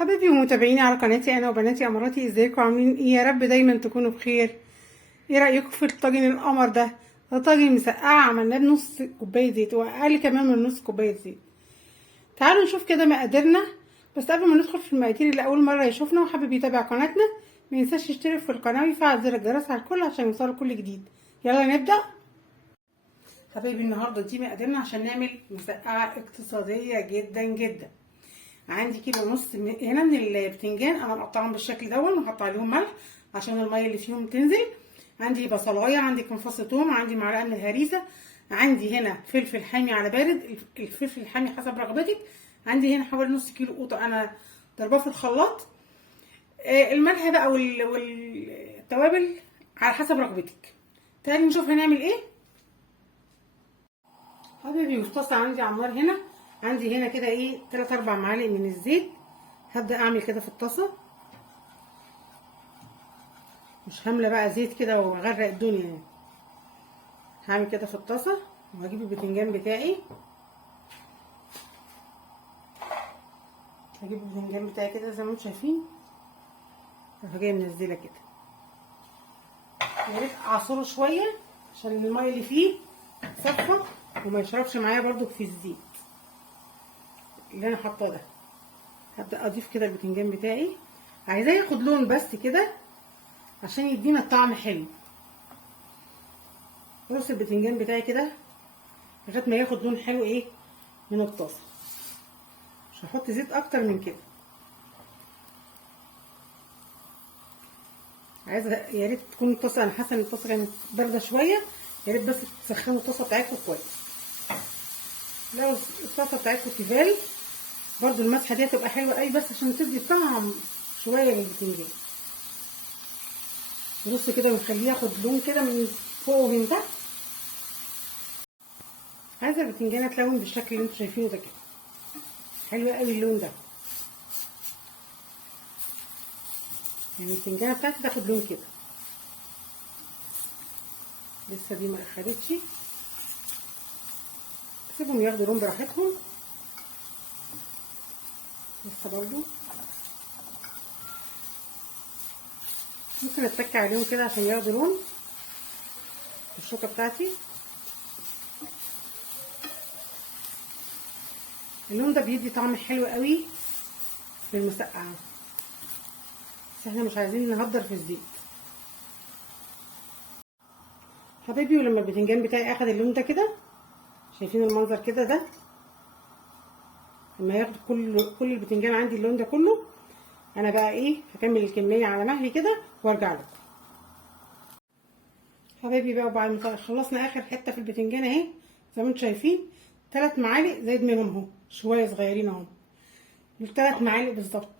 حبايبي ومتابعيني على قناتي انا وبناتي اماراتي، ازيكم عاملين ايه؟ يا رب دايما تكونوا بخير. ايه رايكم في الطاجن القمر ده؟ ده طاجن مسقعه عملناه بنص كوبايه زيت واقل كمان من نص كوبايه زيت. تعالوا نشوف كده مقاديرنا. بس قبل ما ندخل في المقادير، اللي اول مره يشوفنا وحابب يتابع قناتنا ما ينساش يشترك في القناه ويفعل زر الجرس على الكل عشان يوصله كل جديد. يلا نبدا. حبايبي النهارده دي مقاديرنا عشان نعمل مسقعه اقتصاديه جدا جدا. عندي كيلو ونص هنا من البتنجان، انا مقطعهم بالشكل دون وحط عليهم ملح عشان الميه اللي فيهم تنزل. عندي بصلايه، عندي كام فص ثوم، عندي معلقه من الهريسه، عندي هنا فلفل حامي على بارد، الفلفل الحامي حسب رغبتك. عندي هنا حوالي نص كيلو قوطه انا ضرباه في الخلاط. الملح بقى والتوابل على حسب رغبتك. تعالي نشوف هنعمل ايه. حبيبي في طاسه عندي على النار هنا، عندي هنا كده ايه 3 4 معالق من الزيت. هبدا اعمل كده في الطاسه، مش هامله بقى زيت كده واغرق الدنيا يعني. هعمل كده في الطاسه وهجيب البتنجان بتاعي. هجيب البتنجان بتاعي كده زي ما انتم شايفين، جايه منزله كده. يا ريت اعصره شويه عشان الميه اللي فيه تصفى وما يشربش معايا برده في الزيت اللي انا حاطاه ده. هبدا اضيف كده البتنجان بتاعي، عايزاه ياخد لون بس كده عشان يدينا الطعم حلو. رص البتنجان بتاعي كده لغايه ما ياخد لون حلو ايه من الطاسه. مش هحط زيت اكتر من كده. عايزه يا ريت تكون الطاسه، انا حاسه ان الطاسه كانت بارده شويه، يا ريت بس تسخنوا الطاسه بتاعتكم كويس. لو الطاسه بتاعتكم تيفال برضو المسحه دي هتبقى حلوه قوي بس عشان تدي طعم شويه للبتنجان. نص كده ونخليه ياخد لون كده من فوق ومن تحت. عايزه البتنجانه تلون بالشكل اللي انتوا شايفينه ده كده، حلو قوي اللون ده. يعني البتنجانه بتاعتي تاخد لون كده. لسه دي ما اخدتش، سيبهم ياخدوا لون براحتهم. لسه برضو ممكن اتك عليهم كده عشان ياخدوا لون بالشوكه بتاعتي. اللون ده بيدي طعم حلو قوي للمسقعه، بس احنا مش عايزين نهدر في الزيت حبايبي. ولما البتنجان بتاعي اخد اللون ده كده، شايفين المنظر كده ده، لما ياخد كل البتنجان عندي اللون ده كله، انا بقى ايه هكمل الكميه على مهلي كده وارجع لكم حبايبي. بقى وبعد ما خلصنا اخر حته في البتنجان اهي زي ما انتم شايفين، 3 معالق زايد منهم اهو شويه صغيرين اهو، 3 معالق بالظبط.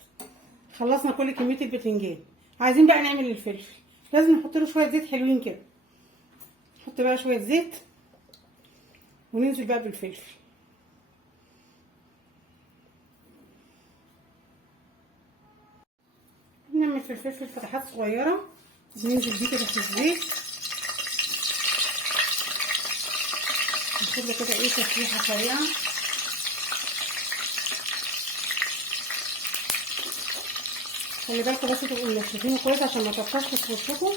خلصنا كل كميه البتنجان. عايزين بقى نعمل الفلفل، لازم نحط له شويه زيت حلوين كده. نحط بقى شويه زيت وننزل بقى بالفلفل. نعمل في الفلفل فتحات صغيره، ننزل بيه كده في الزيت، ناخد له كده ايه تشويحه سريعه. خلي بالكم بس تبقوا منشفينه كويس عشان ما تطرش في وشكم.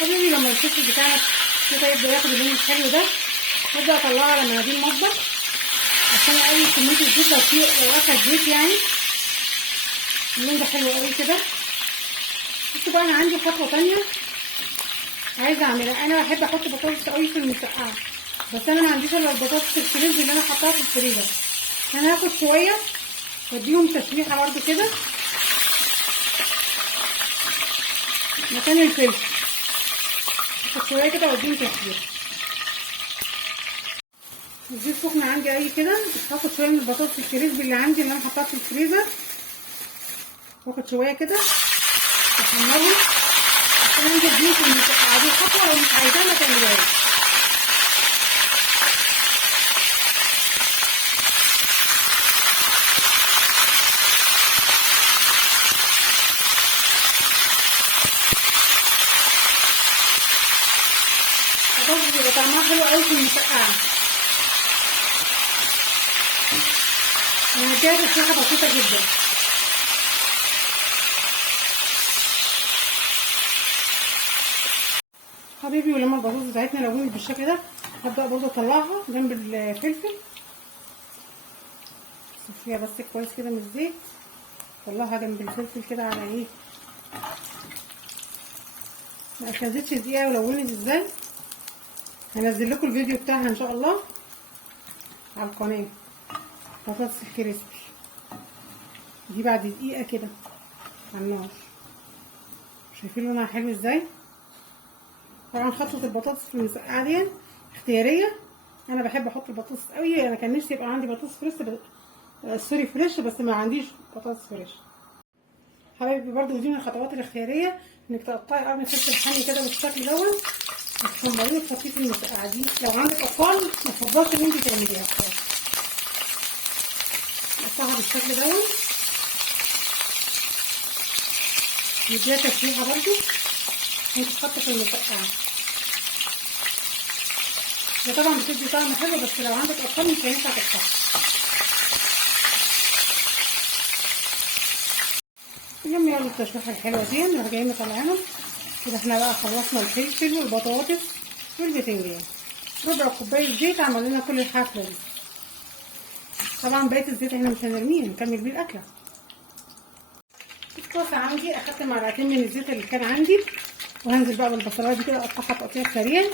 حبيبي لما الفلفل بتاعنا كده يبدا ياخد اللون الحلو ده، هبدا اطلعه على مناديل المطبخ عشان اقلل كميه الزيت لو اخد زيت يعني. اللون ده حلو قوي كده. بصوا بقى انا عندي خطوه تانيه عايزه اعملها. انا بحب احط بطاطس قوي في المسقعه، بس انا ما عنديش الا البطاطس الفريز اللي انا حطاها في الفريزر. انا هاخد شويه واديهم تشويحه برده كده مكان الفلفل. هاخد شويه كده واديهم تشويحه. الزيت سخن عندي قوي كده، هاخد شويه من البطاطس الفريز اللي عندي اللي انا حطاها في الفريزر، واخد شويه كده احمرهم عشان انزل بيهم في المسقعه دي. خطوه لو مش عايزاها ما تعملوهاش. البطاطس بيبقى طعمها حلو قوي في المسقعه. انا هديها تسويحه بسيطه جدا. حبيبي، ولما البطاطس بتاعتنا لونت بالشكل ده هبدا برضه اطلعها جنب الفلفل. صفيها بس كويس كده من الزيت، طلعها جنب الفلفل كده على ايه، ما اخدتش دقيقه ولونت ازاي. هنزل لكم الفيديو بتاعها ان شاء الله على القناه. بطاطس الكريسبي دي بعد دقيقه كده على النار. شايفين لونها حلو ازاي؟ طبعا خطوه البطاطس في المسقعه دي اختياريه. انا بحب احط البطاطس قوي. انا كان نفسي يبقى عندي بطاطس سوري فريش، بس ما عنديش بطاطس فريش. حبايبي برضو دي من الخطوات الاختياريه، انك تقطعي قرن فلفل حامي كده بالشكل دوت وتحمريه وتحطيه في المسقعه دي. لو عندك اطفال ما تفضلش ان انت تعمليها خالص. تقطعها بالشكل دوت، نديها تشويحه برضو وتتحط في المسقعه. ده طبعا بتدي طعم حلو، بس لو عندك اطفال مش هينفع تقطعها. المهم يلا التشويحه الحلوه دي نروح جايين مطلعينهم كده. احنا بقى خلصنا الفلفل والبطاطس والبتنجان. ربع كوبايه زيت عمل لنا كل الحفله دي. طبعا بقيه الزيت احنا مش هنرميه، نكمل بيه الاكله. الطاسه عندي اخدت معلقتين من الزيت اللي كان عندي، وهنزل بقى بالبصلايه دي كده اقطعها تقطيع سريع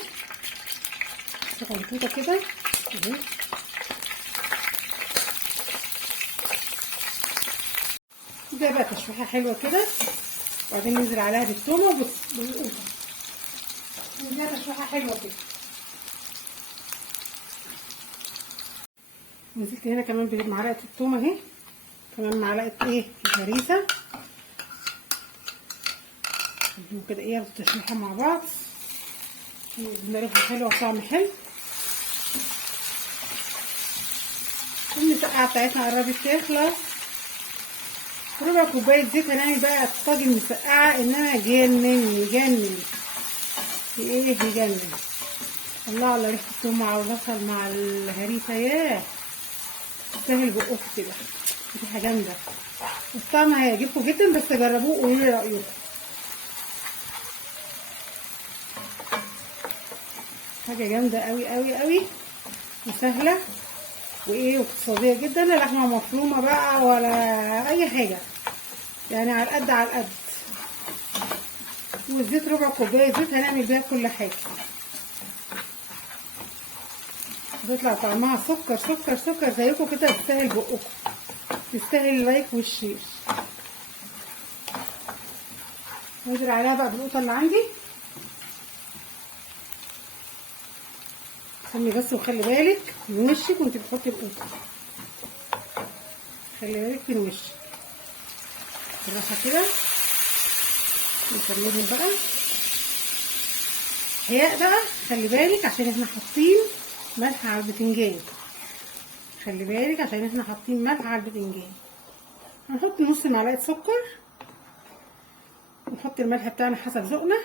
صغنطوطه كده اهي. ده بقى تشويحه حلوه كده، وبعدين ننزل عليها بالثومه وبالقوطه. نديها تشويحه حلوه كده. نزلت هنا كمان بمعلقه الثوم اهي، كمان معلقه ايه هريسه كده ايه ياخدوا تشويحه مع بعض. يدينا ريحه حلوه وطعم حلو. المسقعه بتاعتنا قربت تخلص. ربع كوبايه زيت هنعمل بقى طاجن مسقعه انما يجنن ايه يجنن. الله على ريحه الثوم مع البصل مع الهريسه، ياه تستاهل بقكم كده. ريحه جامده والطعم هيعجبكم جدا، بس جربوه وقولوا لي رايكم. حاجه جامده قوي قوي قوي وسهله وايه واقتصاديه جدا. لا لحمه مفرومه بقى ولا اي حاجه، يعني على القد على القد. والزيت ربع كوبايه زيت هنعمل بيها كل حاجه. بيطلع طعمها سكر سكر سكر زيكم كده. تستاهل بقكم، تستاهل اللايك والشير. ننزل عليها بقى بالقوطه اللي عندي. خلي بس وخلي بالك من وشك وانت بتحطي القوطه، خلي بالك من وشك. بالراحه كده نكملهم بقى. هي بقى خلي بالك عشان احنا حاطين ملح على البتنجان. خلي بالك عشان احنا حاطين ملح على البتنجان. هنحط نص معلقه سكر ونحط الملح بتاعنا حسب ذوقنا.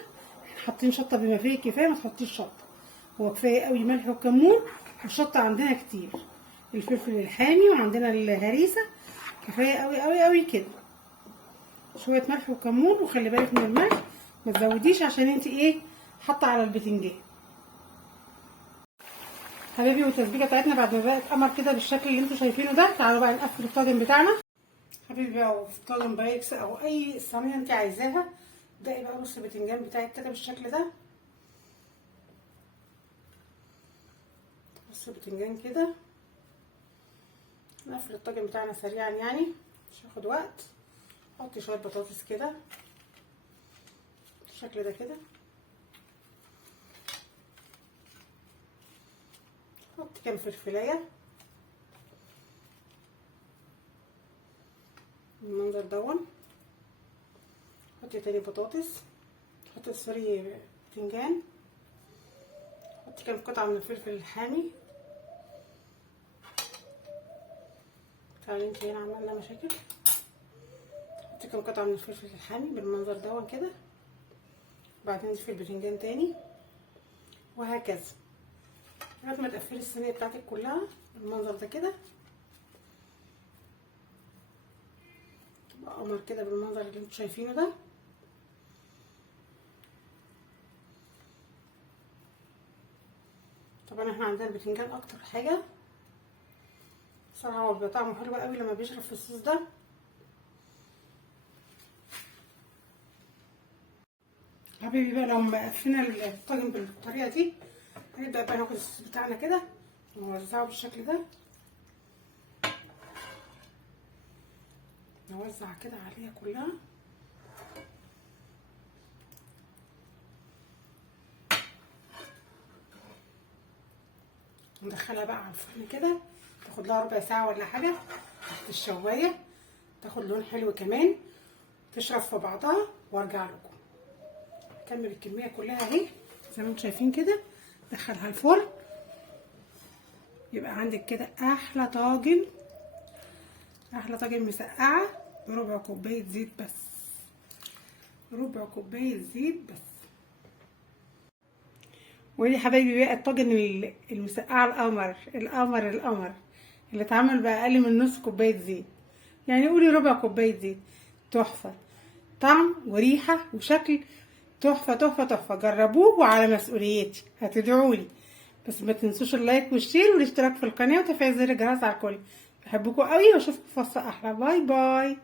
حاطين شطه بما فيه الكفايه، ما تحطيش شطه، هو كفايه قوي ملح وكمون. والشطه عندنا كتير، الفلفل الحامي وعندنا الهريسه، كفايه قوي قوي قوي كده. شويه ملح وكمون، وخلي بالك من الملح ما تزوديش عشان انت ايه حاطه على البتنجان. حبايبي والتسبيكه بتاعتنا بعد ما بقت قمر كده بالشكل اللي انتوا شايفينه ده، تعالوا بقى نقفل الطاجن بتاعنا. حبيبي بقى وفي طاجن بايكس او اي صينيه انت عايزاها، ابدأي بقى رصي البتنجان بتاعك كده بالشكل ده. رصي البتنجان كده. نقفل الطاجن بتاعنا سريعا يعني مش هياخد وقت. حطي شويه بطاطس كده بالشكل ده كده. حطي كام فلفلايه بالمنظر دون. حطي تاني بطاطس. حطي سوري بتنجان. حطي كام قطعه من الفلفل الحامي. تعالي انت هنا عملنا مشاكل. حطي كام قطعه من الفلفل الحامي بالمنظر دون كده. وبعدين نضيفي البتنجان تاني وهكذا لغايه ما تقفلي الصينيه بتاعتك كلها بالمنظر ده كده. تبقى قمر كده بالمنظر اللي انتوا شايفينه ده. طبعا احنا عندنا البتنجان اكتر حاجه صراحه، هو بيبقى طعمه حلو قوي لما بيشرب في الصوص ده. حبيبي بقى لو مقفلنا الطاجن بالطريقه دي، هنبدا بقى ناخد الصوص بتاعنا كده ونوزعه بالشكل ده. نوزع كده عليها كلها. ندخلها بقى على الفرن كده، تاخد لها ربع ساعه ولا حاجه تحت الشوايه، تاخد لون حلو كمان، تشرب في بعضها وارجع لكم. اكمل الكميه كلها اهي زي ما انتم شايفين كده. دخلها الفرن، يبقى عندك كده احلى طاجن، احلى طاجن مسقعه بربع كوبايه زيت بس، ربع كوبايه زيت بس. ودي حبايبي بقى الطاجن المسقعه القمر اللي اتعمل باقل من نص كوبايه زيت، يعني قولي ربع كوبايه زيت. تحفه، طعم وريحه وشكل تحفه تحفه تحفه. جربوه وعلى مسؤوليتي، هتدعولي. بس ما تنسوش اللايك والشير والاشتراك في القناه وتفعيل زر الجرس على الكل. بحبكم قوي واشوفكم في وصفه احلى. باي باي.